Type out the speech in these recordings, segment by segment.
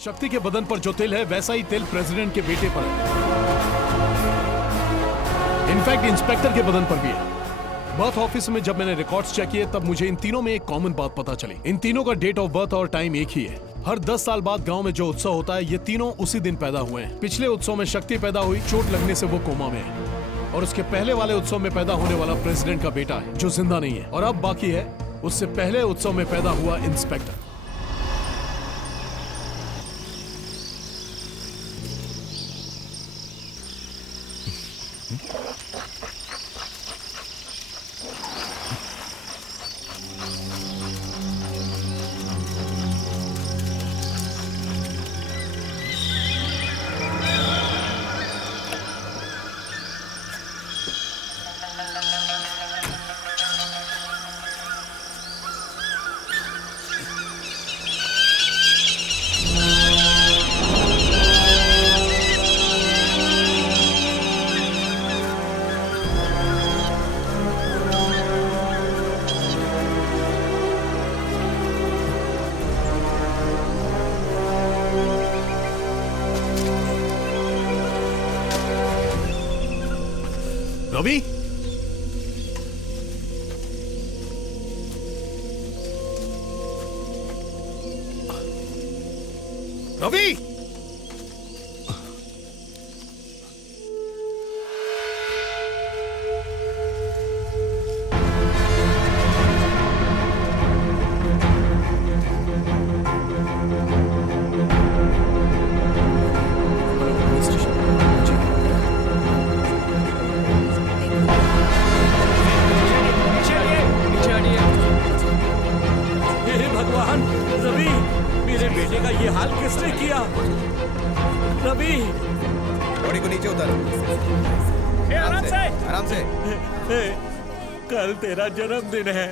शक्ति के बदन पर जो तिल है वैसा ही तिल प्रेसिडेंट के बेटे पर है। इनफैक्ट इंस्पेक्टर के बदन पर भी है। बर्थ ऑफिस में जब मैंने रिकॉर्ड्स चेक किए तब मुझे इन तीनों में एक कॉमन बात पता चली। इन तीनों का डेट ऑफ बर्थ और टाइम एक ही है। हर 10 साल बाद गांव में जो उत्सव होता है ये तीनों उसी दिन पैदा हुए हैं। पिछले उत्सव में शक्ति पैदा हुई, चोट लगने से वो कोमा में है। और उसके पहले वाले उत्सव में पैदा होने वाला प्रेसिडेंट का बेटा है जो जिंदा नहीं है। और अब बाकी है उससे पहले उत्सव में पैदा हुआ इंस्पेक्टर। रवि, रवि, कल तेरा जन्मदिन है।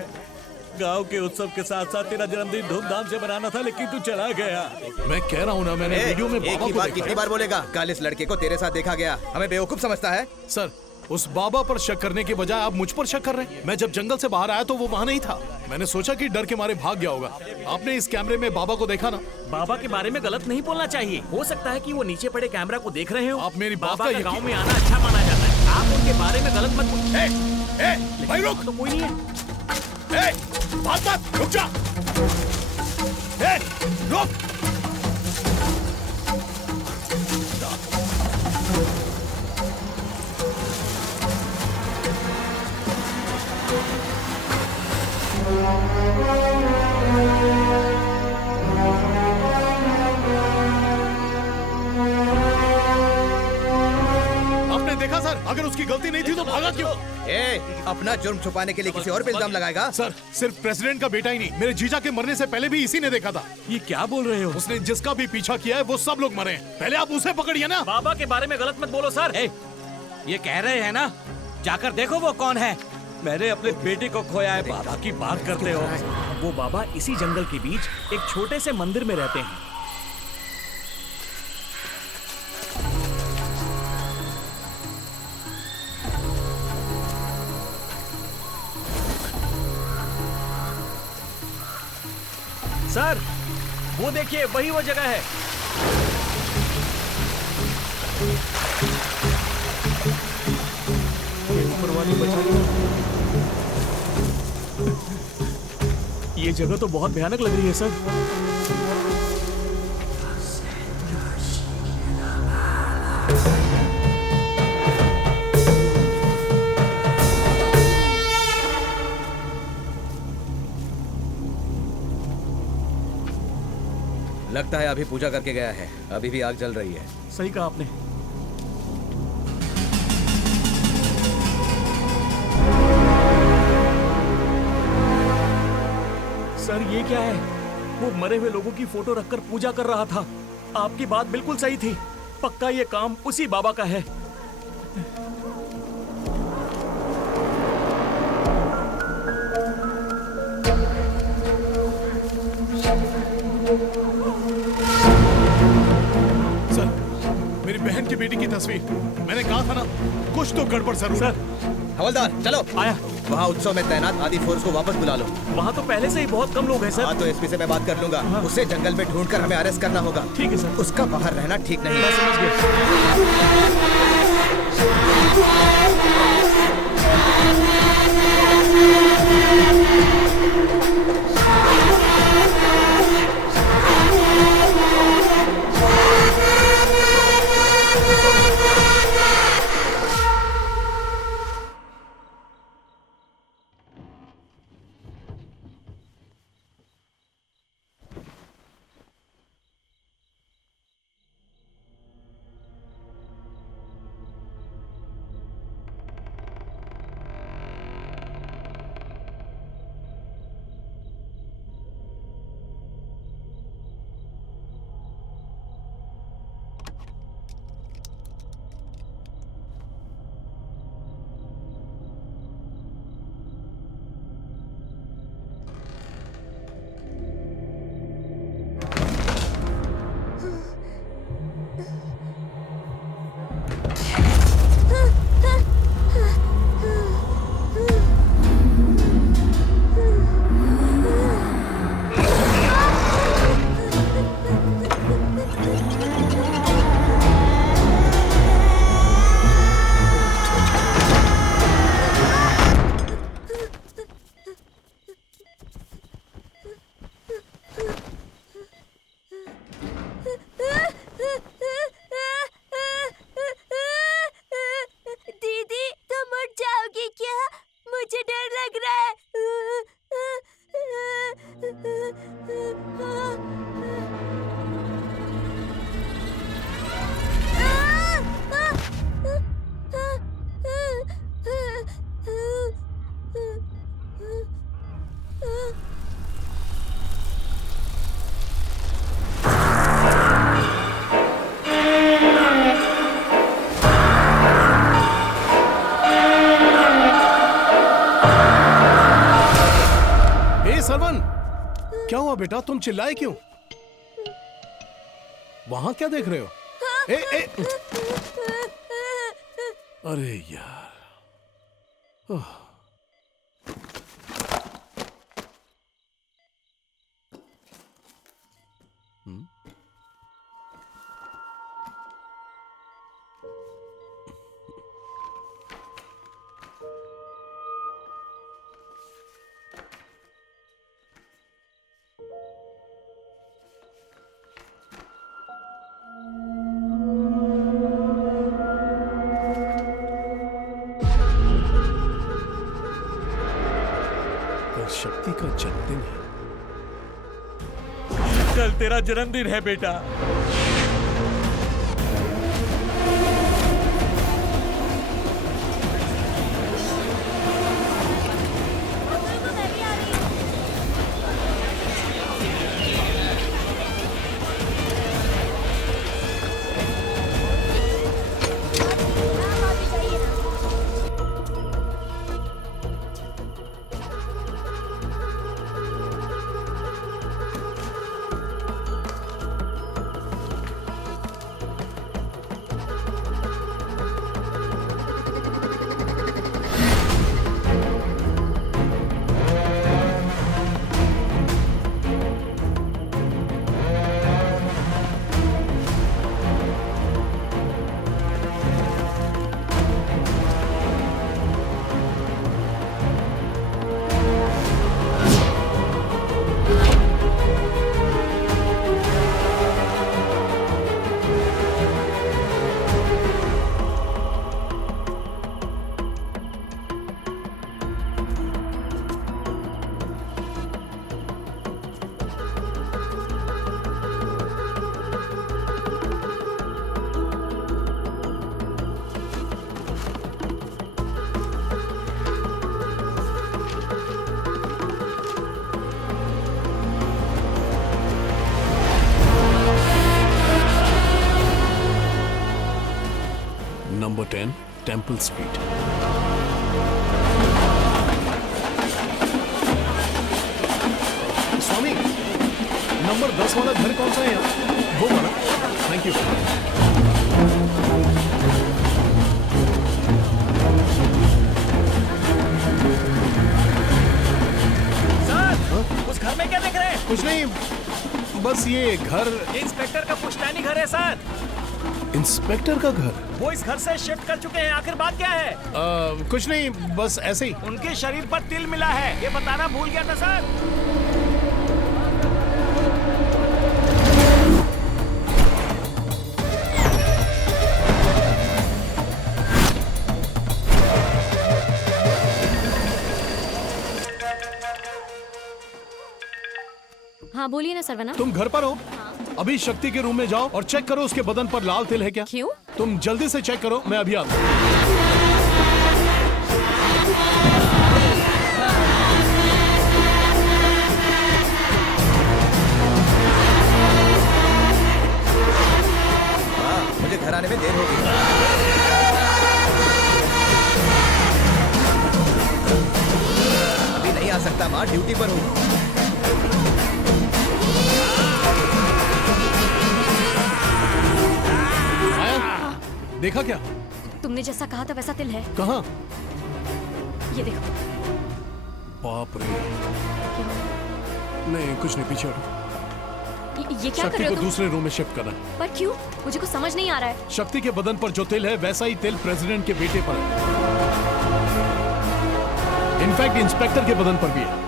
गांव के उत्सव के साथ साथ तेरा जन्मदिन धूमधाम से मनाना था, लेकिन तू चला गया। मैं कह रहा हूँ ना, मैंने वीडियो में एक ही बात कितनी बार बोलेगा? कल इस लड़के को तेरे साथ देखा गया, हमें बेवकूफ समझता है? सर, उस बाबा पर शक करने के बजाय आप मुझ पर शक कर रहे हैं। मैं जब जंगल से बाहर आया तो वो वहाँ नहीं था। मैंने सोचा कि डर के मारे भाग गया होगा। आपने इस कैमरे में बाबा को देखा ना? बाबा के बारे में गलत नहीं बोलना चाहिए। हो सकता है कि वो नीचे पड़े कैमरा को देख रहे हो। आप मेरी बात बाबा का गाँव में आना अच्छा माना जाता है। आप उनके बारे में गलत मत भाई रुक, तो कोई नहीं है। बात मत, रुक जा। रुक। आपने देखा सर, अगर उसकी गलती नहीं थी तो भागा क्यों? अपना जुर्म छुपाने के लिए किसी और पे इल्जाम लगाएगा? सर, सिर्फ प्रेसिडेंट का बेटा ही नहीं, मेरे जीजा के मरने से पहले भी इसी ने देखा था। ये क्या बोल रहे हो? उसने जिसका भी पीछा किया है वो सब लोग मरे हैं। पहले आप उसे पकड़िए ना। बाबा के बारे में गलत मत बोलो सर। ये कह रहे हैं ना, जाकर देखो वो कौन है। मैंने अपने बेटे को खोया है, बाबा की बात करते हो। वो बाबा इसी जंगल के बीच एक छोटे से मंदिर में रहते हैं। सर, वो देखिए, वही वो जगह है। ऊपर वाली ये जगह तो बहुत भयानक लग रही है सर। लगता है अभी पूजा करके गया है। अभी भी आग जल रही है। सही कहा आपने। सर, ये क्या है? वो मरे हुए लोगों की फोटो रखकर पूजा कर रहा था। आपकी बात बिल्कुल सही थी। पक्का ये काम उसी बाबा का है। मेरी बहन की बेटी की तस्वीर। मैंने कहा था ना, कुछ तो गड़बड़ जरूर। सर, हवलदार चलो। आया। वहाँ उत्सव में तैनात आदि फोर्स को वापस बुला लो। वहाँ तो पहले से ही बहुत कम लोग हैं सर। हाँ तो एसपी से मैं बात कर लूंगा। उसे जंगल में ढूंढकर हमें अरेस्ट करना होगा। ठीक है सर। उसका बाहर रहना ठीक नहीं मैं है। समझ गया। दीदी तुम उठ जाओगी क्या? मुझे डर लग रहा है। सरवन, क्या हुआ बेटा? तुम चिल्लाए क्यों? वहां क्या देख रहे हो? ए, अरे यार। ओह। शक्ति का जन्मदिन है। कल तेरा जन्मदिन है बेटा। Number 10 temple street. स्वामी, नंबर 10 वाला घर कौन सा है यहाँ? वो वाला। Thank you. घर में क्या देख रहे हैं? कुछ नहीं, बस ये घर। ये इंस्पेक्टर का पुश्तैनी घर है सर। इंस्पेक्टर का घर? वो इस घर से शिफ्ट कर चुके हैं। आखिर बात क्या है? कुछ नहीं, बस ऐसे ही। उनके शरीर पर तिल मिला है, ये बताना भूल गया था सर। हाँ बोलिए ना सरवना। तुम घर पर हो? अभी शक्ति के रूम में जाओ और चेक करो उसके बदन पर लाल तिल है क्या। क्यों? तुम जल्दी से चेक करो, मैं अभी आता हूँ। हाँ, मुझे घर आने में देर होगी। अभी नहीं आ सकता माँ, ड्यूटी पर हूँ। आया? देखा क्या? तुमने जैसा कहा था वैसा तिल है। कहाँ? ये देखो। बाप रे। नहीं, कुछ नहीं, पीछे हटो। ये क्या कर शक्ति रहे को हो तुम? दूसरे रूम में शिफ्ट करना है। पर क्यों? मुझे कुछ समझ नहीं आ रहा है। शक्ति के बदन पर जो तिल है वैसा ही तिल प्रेसिडेंट के बेटे पर है। इनफैक्ट इंस्पेक्टर के बदन पर भी है।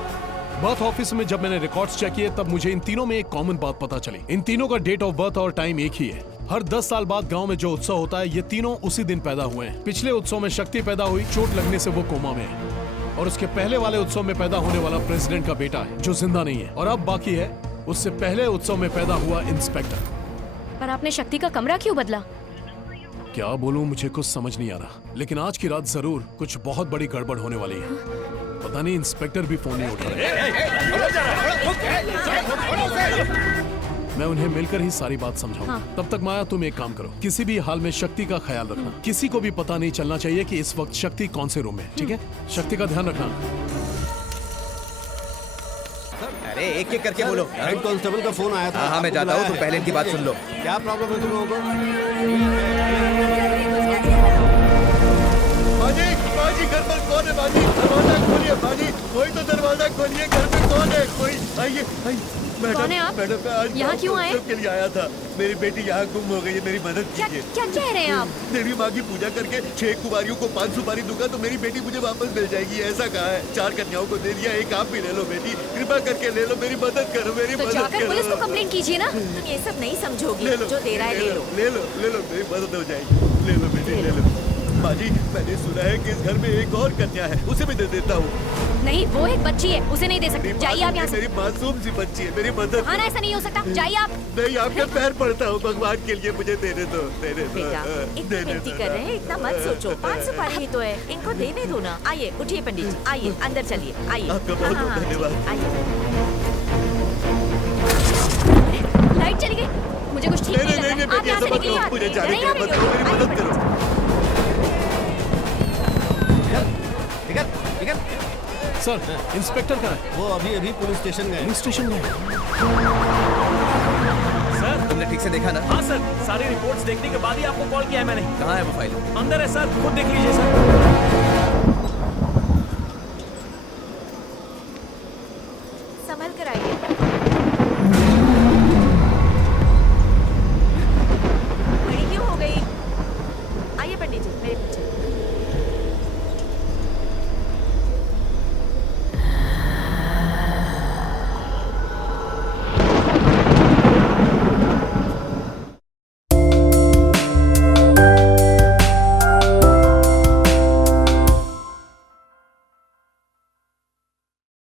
बर्थ ऑफिस में जब मैंने रिकॉर्ड्स चेक किए तब मुझे इन तीनों में एक कॉमन बात पता चली। इन तीनों का डेट ऑफ बर्थ और टाइम एक ही है। हर 10 साल बाद गांव में जो उत्सव होता है ये तीनों उसी दिन पैदा हुए हैं। पिछले उत्सव में शक्ति पैदा हुई, चोट लगने से वो कोमा में है। और उसके पहले वाले उत्सव में पैदा होने वाला प्रेसिडेंट का बेटा है जो जिंदा नहीं है। और अब बाकी है उससे पहले उत्सव में पैदा हुआ इंस्पेक्टर। पर आपने शक्ति का कमरा क्यों बदला? क्या बोलूं, मुझे कुछ समझ नहीं आ रहा। लेकिन आज की रात जरूर कुछ बहुत बड़ी गड़बड़ होने वाली है। पता नहीं इंस्पेक्टर भी फोन नहीं उठा रहे। मैं उन्हें मिलकर ही सारी बात समझाऊंगा। हाँ। तब तक माया तुम एक काम करो, किसी भी हाल में शक्ति का ख्याल रखना। किसी को भी पता नहीं चलना चाहिए कि इस वक्त शक्ति कौन से रूम में है, ठीक है? शक्ति का ध्यान रखना। अरे एक एक करके बोलो। हेड कांस्टेबल का फोन आया था। हाँ, मैं जाता हूँ, तुम पहले इनकी बात सुन लो। क्या प्रॉब्लम है तुम लोगों को? बाजी घर पर कौन है? बाजी दरवाजा खोलिए। बाजी कोई तो दरवाजा खोलिए, घर में कौन है? कोई आइए आइए। कौन है आप? मैडम, मैं आज यहाँ क्यों आए? के लिए आया था। मेरी बेटी यहाँ गुम हो गई है, मेरी मदद क्या कीजिए। क्या कह रहे हैं आप? देवी माँ की पूजा करके 6 कुमारियों को 5 सुपारी दूंगा तो मेरी बेटी मुझे वापस मिल जाएगी, ऐसा कहा है। 4 कन्याओं को दे दिया, एक आप भी ले लो बेटी, कृपा करके ले लो, मेरी मदद करो, मेरी तो मदद जाकर पुलिस को करो। कंप्लेंट कीजिए ना। तुम ये सब नहीं समझोगी। ले लो, जो दे रहा है ले लो। ले लो, मेरी मदद हो जाएगी। ले लो बेटी, ले लो। बाजी, मैंने सुना है कि इस घर में एक और कन्या है, उसे भी दे देता हूँ। नहीं, वो एक बच्ची है, उसे नहीं दे सकते। जाइए आप यहाँ से। मेरी मासूम सी बच्ची है, मेरी मदद। हाँ ना, ऐसा नहीं हो सकता। जाइए आप। नहीं, आपके पैर पड़ता हूँ, भगवान के लिए मुझे देने दो, देने दो। बेटा इतना विनती कर रहे हैं, इतना मत सोचो। 5 सुपारी ही तो है, इनको देने दो ना। आइए उठिए पंडित जी, आइए अंदर चलिए, आइए। आपका बहुत हाँ, हाँ, धन्यवाद। आइए। लाइट चली गई। मुझे कुछ ठीक नहीं नहीं नहीं लग नहीं, रहा। आप बेटी यहाँ ऐसा से मत निकलिए। करो, मुझे जाने नहीं, के आप मत निकलो। करो, मेरी मदद करो। सर, इंस्पेक्टर कहाँ है? वो अभी अभी पुलिस स्टेशन गए। पुलिस स्टेशन में है। सर, तुमने ठीक से देखा ना? हाँ सर, सारी रिपोर्ट्स देखने के बाद ही आपको कॉल किया है मैंने। कहाँ है वो फाइल? अंदर है सर, खुद देख लीजिए सर।